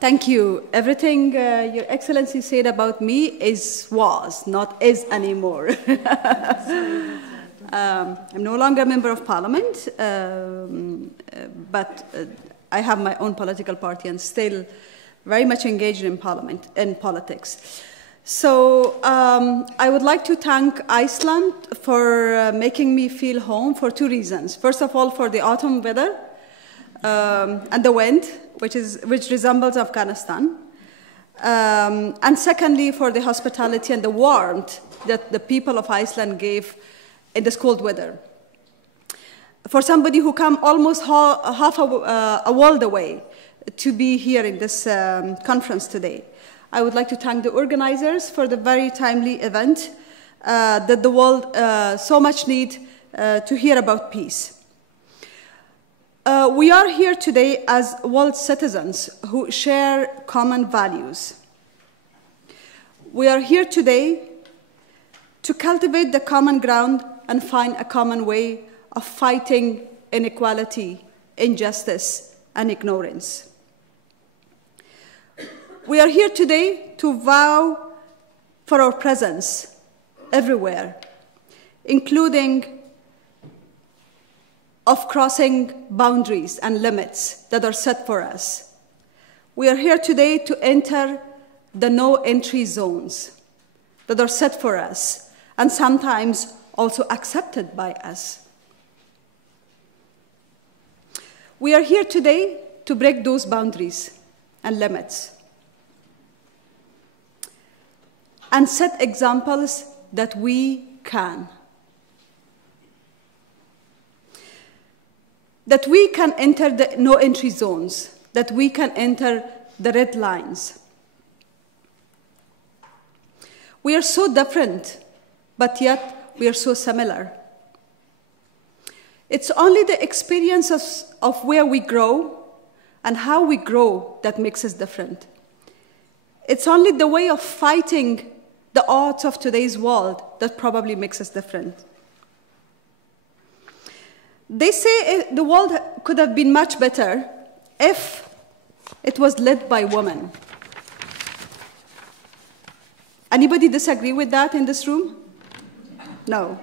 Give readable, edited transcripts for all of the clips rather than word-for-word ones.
Thank you. Everything Your Excellency said about me was, not is anymore. I'm no longer a member of parliament, but I have my own political party and still very much engaged in parliament and politics. So I would like to thank Iceland for making me feel home for two reasons. First of all, for the autumn weather and the wind, which resembles Afghanistan. And secondly, for the hospitality and the warmth that the people of Iceland gave in this cold weather. For somebody who came almost half a world away to be here in this conference today, I would like to thank the organizers for the very timely event that the world so much needs to hear about peace. We are here today as world citizens who share common values. We are here today to cultivate the common ground and find a common way of fighting inequality, injustice, and ignorance. We are here today to vow for our presence everywhere, including of crossing boundaries and limits that are set for us. We are here today to enter the no-entry zones that are set for us and sometimes also accepted by us. We are here today to break those boundaries and limits and set examples that we can. That we can enter the no-entry zones, that we can enter the red lines. We are so different, but yet we are so similar. It's only the experiences of where we grow and how we grow that makes us different. It's only the way of fighting the odds of today's world that probably makes us different. They say the world could have been much better if it was led by women. Anybody disagree with that in this room? No.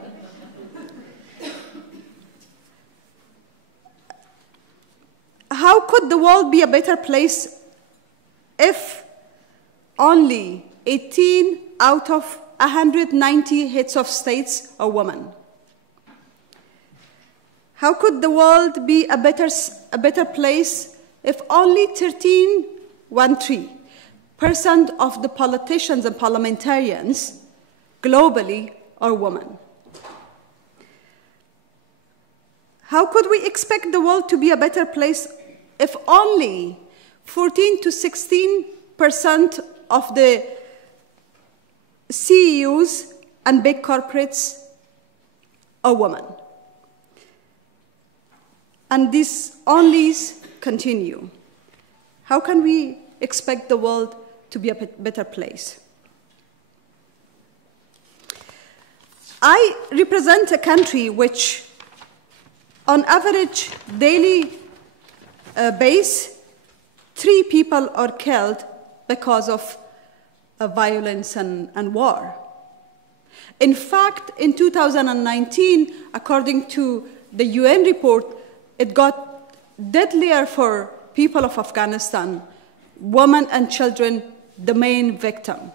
How could the world be a better place if only 18 out of 190 heads of states are women? How could the world be a better place if only 13% of the politicians and parliamentarians globally are women? How could we expect the world to be a better place if only 14 to 16% of the CEOs and big corporates are women? And these onlys continue. How can we expect the world to be a better place? I represent a country which, on average daily base, 3 people are killed because of violence and war. In fact, in 2019, according to the UN report, it got deadlier for people of Afghanistan, women and children, the main victim.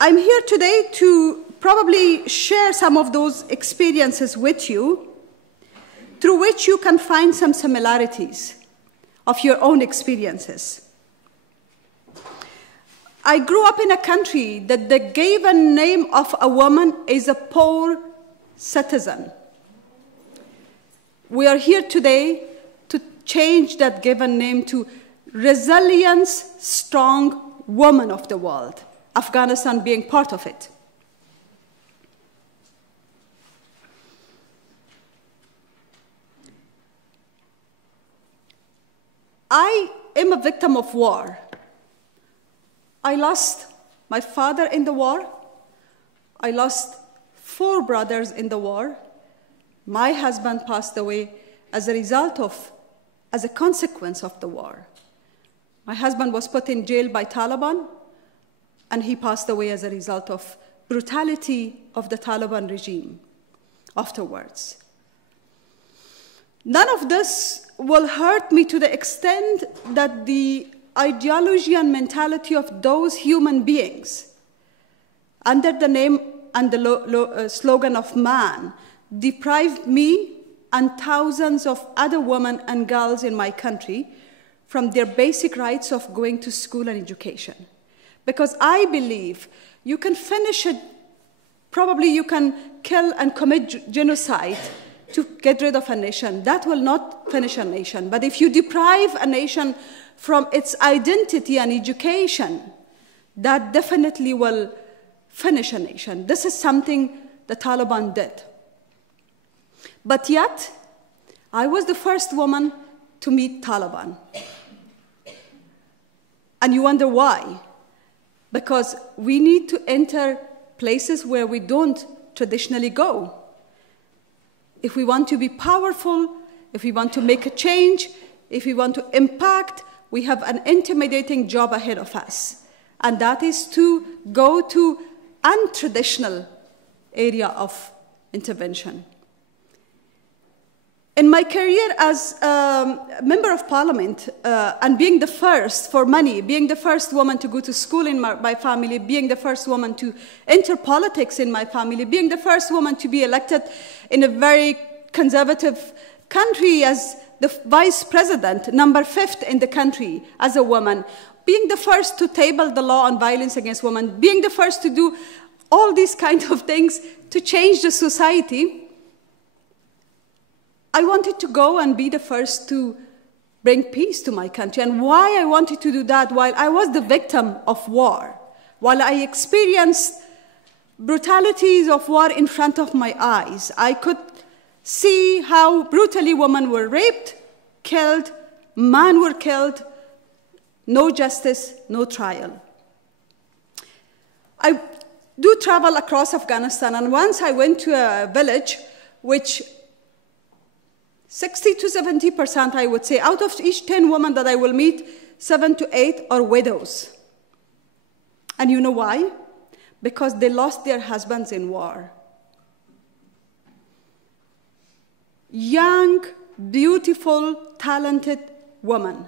I'm here today to probably share some of those experiences with you, through which you can find some similarities of your own experiences. I grew up in a country that the given name of a woman is a poor citizen. We are here today to change that given name to resilience, strong woman of the world, Afghanistan being part of it. I am a victim of war. I lost my father in the war. I lost 4 brothers in the war. My husband passed away as a result of as a consequence of the war. My husband was put in jail by Taliban, and he passed away as a result of brutality of the Taliban regime afterwards. None of this will hurt me to the extent that the ideology and mentality of those human beings, under the name and the slogan of man, deprived me and thousands of other women and girls in my country from their basic rights of going to school and education. Because I believe you can finish it, probably you can kill and commit genocide to get rid of a nation. That will not finish a nation. But if you deprive a nation from its identity and education, that definitely will finish a nation. This is something the Taliban did. But yet, I was the first woman to meet Taliban. And you wonder why? Because we need to enter places where we don't traditionally go. If we want to be powerful, if we want to make a change, if we want to impact, we have an intimidating job ahead of us. And that is to go to untraditional area of intervention. In my career as a member of parliament, and being the first for money, being the first woman to go to school in my family, being the first woman to enter politics in my family, being the first woman to be elected in a very conservative country as the vice president, number 5th in the country as a woman, being the first to table the law on violence against women, being the first to do all these kinds of things to change the society, I wanted to go and be the first to bring peace to my country. And why I wanted to do that, while I was the victim of war, while I experienced brutalities of war in front of my eyes, I could see how brutally women were raped, killed, men were killed, no justice, no trial. I do travel across Afghanistan, and once I went to a village which 60 to 70%, I would say, out of each 10 women that I will meet, 7 to 8 are widows. And you know why? Because they lost their husbands in war. Young, beautiful, talented women.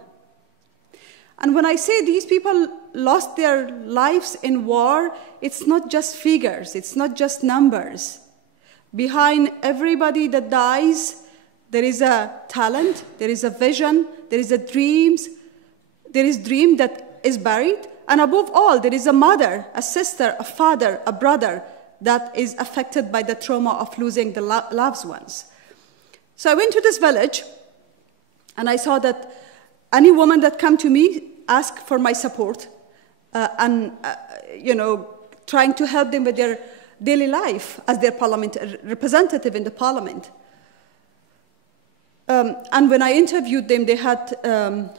And when I say these people lost their lives in war, it's not just figures, it's not just numbers. Behind everybody that dies, there is a talent, there is a vision, there is a dream that is buried, and above all, there is a mother, a sister, a father, a brother that is affected by the trauma of losing the loved ones. So I went to this village, and I saw that any woman that came to me asked for my support, trying to help them with their daily life as their parliament representative in the parliament. And when I interviewed them, they had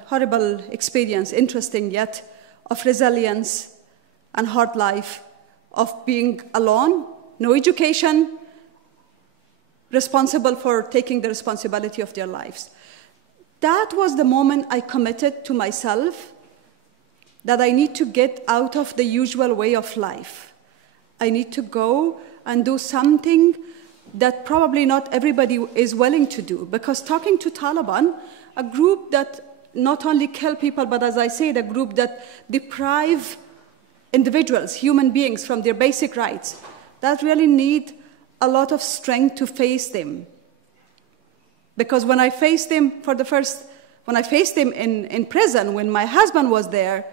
horrible experience, interesting yet, of resilience and hard life, of being alone, no education, responsible for taking the responsibility of their lives. That was the moment I committed to myself that I need to get out of the usual way of life. I need to go and do something that probably not everybody is willing to do. Because talking to Taliban, a group that not only kill people, but as I said, a group that deprive individuals, human beings, from their basic rights, that really need a lot of strength to face them. Because when I faced them in prison, when my husband was there,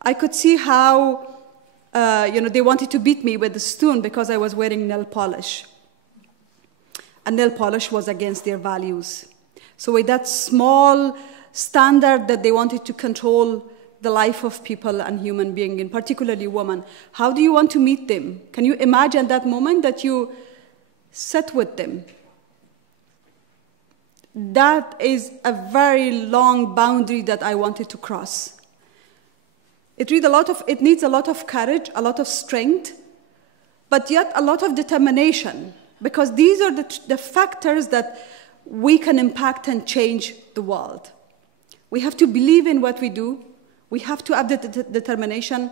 I could see how they wanted to beat me with a stone because I was wearing nail polish. And nail polish was against their values. So with that small standard that they wanted to control the life of people and human beings, and particularly women, how do you want to meet them? Can you imagine that moment that you sit with them? That is a very long boundary that I wanted to cross. It needs a lot of courage, a lot of strength, but yet a lot of determination, because these are the factors that we can impact and change the world. We have to believe in what we do, we have to have the determination,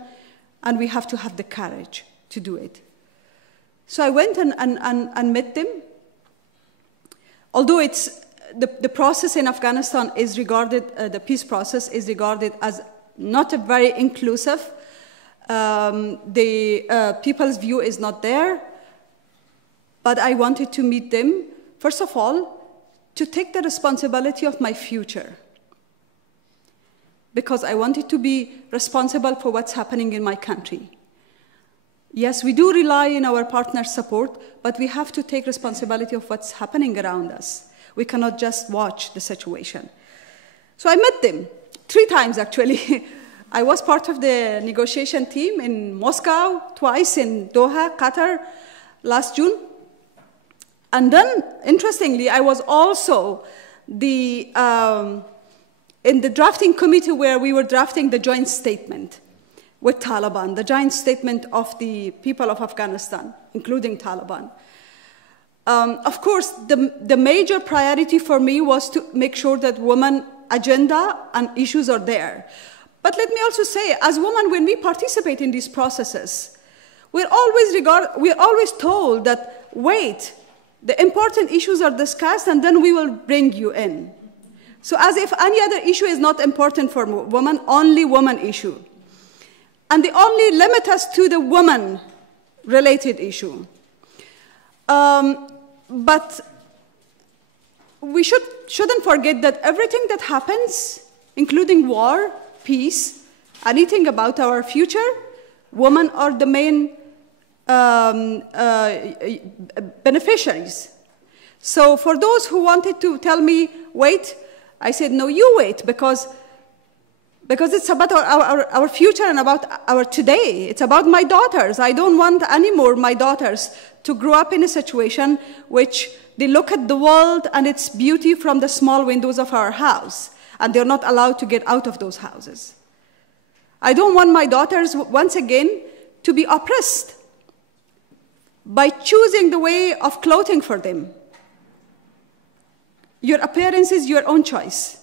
and we have to have the courage to do it. So I went and met them. Although the process in Afghanistan is regarded, the peace process is regarded as not a very inclusive. The people's view is not there. But I wanted to meet them, first of all, to take the responsibility of my future. Because I wanted to be responsible for what's happening in my country. Yes, we do rely on our partners' support, but we have to take responsibility of what's happening around us. We cannot just watch the situation. So I met them 3 times, actually. I was part of the negotiation team in Moscow, twice in Doha, Qatar, last June. And then, interestingly, I was also in the drafting committee where we were drafting the joint statement with Taliban, the joint statement of the people of Afghanistan, including Taliban. Of course, the major priority for me was to make sure that women agenda and issues are there. But let me also say, as women, when we participate in these processes, we're always told that, wait, the important issues are discussed and then we will bring you in. So as if any other issue is not important for women, only woman issue. And they only limit us to the woman-related issue. But we shouldn't forget that everything that happens, including war, peace, anything about our future, women are the main beneficiaries. So for those who wanted to tell me, wait, I said, no, you wait, because it's about our future and about our today. It's about my daughters. I don't want anymore my daughters to grow up in a situation which they look at the world and its beauty from the small windows of our house, and they're not allowed to get out of those houses. I don't want my daughters, once again, to be oppressed by choosing the way of clothing for them. Your appearance is your own choice.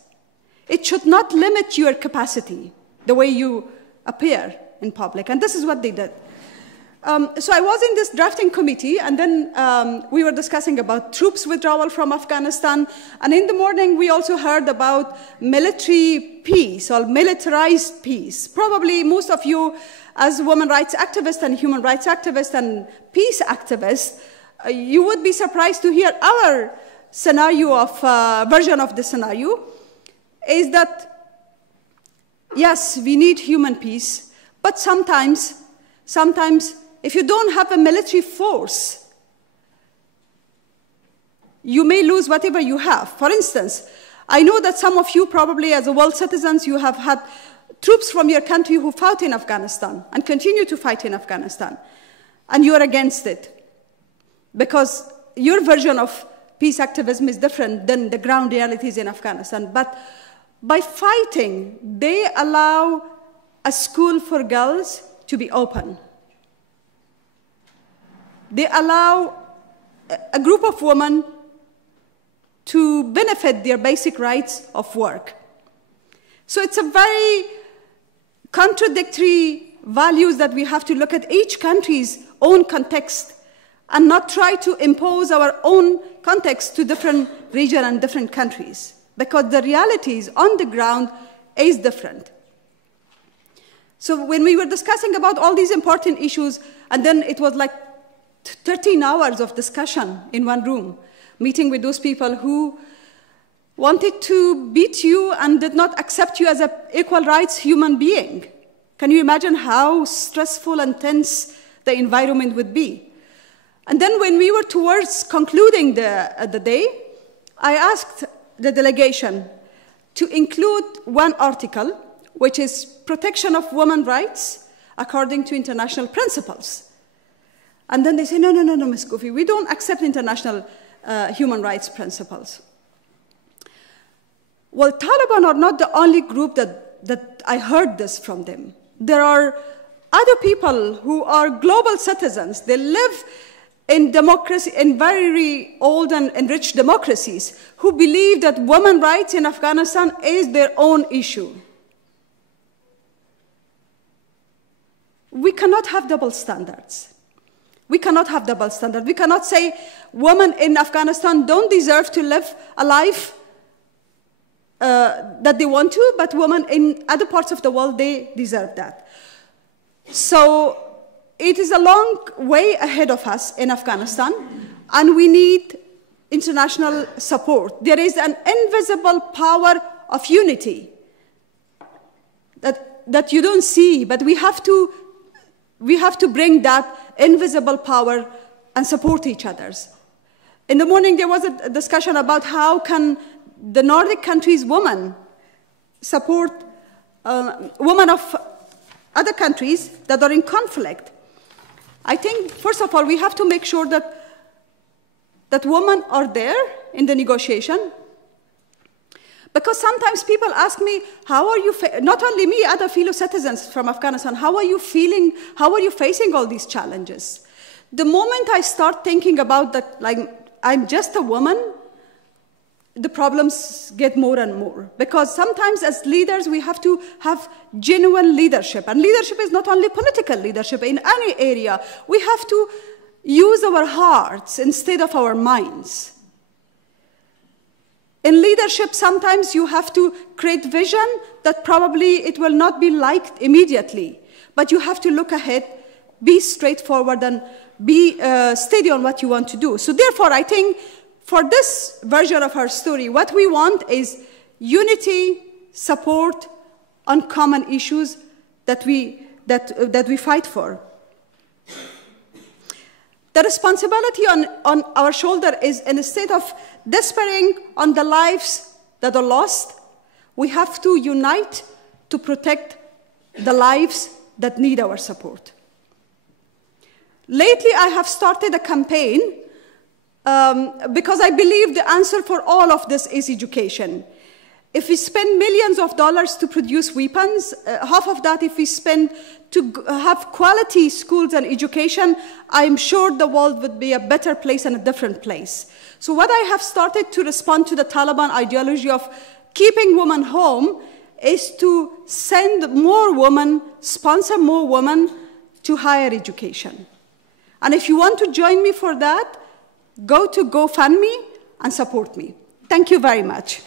It should not limit your capacity, the way you appear in public. And this is what they did. So I was in this drafting committee, and then we were discussing about troops withdrawal from Afghanistan. And in the morning, we also heard about military peace or militarized peace. Probably most of you, as women rights activists and human rights activists and peace activists, you would be surprised to hear our scenario of version of the scenario is that, yes, we need human peace, but sometimes, if you don't have a military force, you may lose whatever you have. For instance, I know that some of you probably as world citizens, you have had troops from your country who fought in Afghanistan and continue to fight in Afghanistan, and you are against it because your version of peace activism is different than the ground realities in Afghanistan. But by fighting, they allow a school for girls to be open. They allow a group of women to benefit their basic rights of work. So it's a very contradictory values that we have to look at each country's own context and not try to impose our own context to different regions and different countries, because the realities on the ground is different. So when we were discussing about all these important issues, and then it was like 13 hours of discussion in one room, meeting with those people who wanted to beat you and did not accept you as an equal rights human being. Can you imagine how stressful and tense the environment would be? And then when we were towards concluding the day, I asked the delegation to include one article, which is protection of women's rights according to international principles. And then they say, no, Ms. Koofi, we don't accept international human rights principles. Well, Taliban are not the only group that I heard this from them. There are other people who are global citizens. They live in democracy, in very old and rich democracies, who believe that women's rights in Afghanistan is their own issue. We cannot have double standards. We cannot have double standards. We cannot say women in Afghanistan don't deserve to live a life that they want to, but women in other parts of the world, they deserve that. So it is a long way ahead of us in Afghanistan, and we need international support. There is an invisible power of unity that you don't see, but we have to bring that invisible power and support each other. In the morning, there was a discussion about how can the Nordic countries' women support women of other countries that are in conflict. I think, first of all, we have to make sure that women are there in the negotiation. Because sometimes people ask me, how are you, not only me, other fellow citizens from Afghanistan, how are you feeling, how are you facing all these challenges? The moment I start thinking about that, like, I'm just a woman, the problems get more and more. Because sometimes as leaders, we have to have genuine leadership. And leadership is not only political leadership. In any area, we have to use our hearts instead of our minds. In leadership, sometimes you have to create vision that probably it will not be liked immediately. But you have to look ahead, be straightforward, and be steady on what you want to do. So therefore, I think for this version of our story, what we want is unity, support on common issues that we fight for. The responsibility on our shoulder is, instead of despairing on the lives that are lost, we have to unite to protect the lives that need our support. Lately, I have started a campaign because I believe the answer for all of this is education. If we spend millions of dollars to produce weapons, half of that if we spend to have quality schools and education, I'm sure the world would be a better place and a different place. So what I have started to respond to the Taliban ideology of keeping women home is to send more women, sponsor more women to higher education. And if you want to join me for that, go to GoFundMe and support me. Thank you very much.